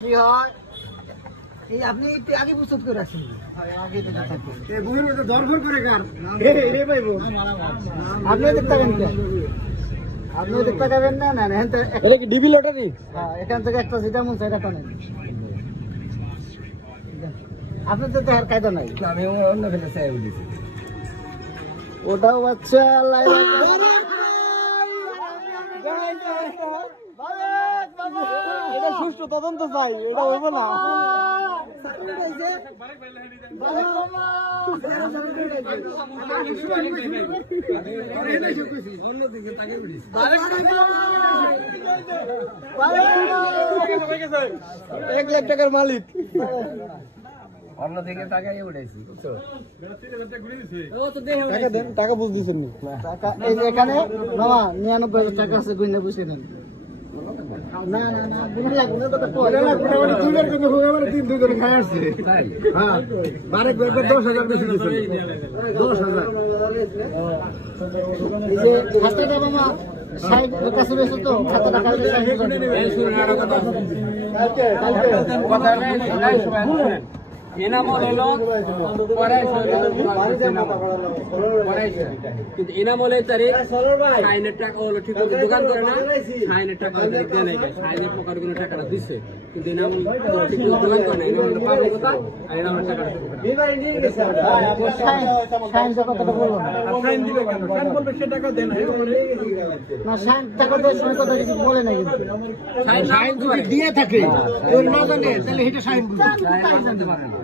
এই আপনি আগে প্রস্তুত করে রাখছেন আগে আপনি দেখতেবেন আপনি দেখতে যাবেন না না ডিবি লটারি এখান থেকে একটা যেটা মন চাই এটা নেই আপনার তো আর কায়দা নাই আমি অন্য ফেলে চাই বলেছি ওটাও বাচ্চা এটা সুষ্ঠু তদন্ত চাই এটা হইব না এক লাখ টাকার মালিক অন্যদিকে টাকাই উঠেছি টাকা বুঝ দিচ্ছেন টাকা এই যে এখানে মামা 99,000 টাকা আছে গুইনা বুঝে নেন না না না গুণ লাগবে না তো পরে লাগবে মানে তুইদের কিন্তু হয়ে মানে 3 করে খাই আসছে তাই হ্যাঁ বারেক বারে 10,000 বেশি দিছে 10,000 এই যে খাতাটা মামা সাহেবের কাছে বেশি তো খাতাটা কালকে সাহেব করে এই শুনুন আর কালকে কথা নাই সময় এনামল হলো কিন্তু এনামলের তারিখ সাইনের টাকা হলো ঠিক মতো দোকান করে না সাইনের টাকা দেয় নাই সাইনের প্রকার কোনো টাকাটা দিচ্ছে কিন্তু এনামল ঠিক মতো দোকান করে না এনামল পাবে কথা আর এনামল টাকাটা সাইন কথাটা বললো না সাইন দিবে কেন সাইন বলবে সে টাকা দেয় না সাইন টাকা দেওয়ার সময় কথা কিছু বলে না কিন্তু সাইন যদি দিয়ে থাকে ওর না জানে তাহলে এটা সাইন বুঝবে সাইন জানতে পারে না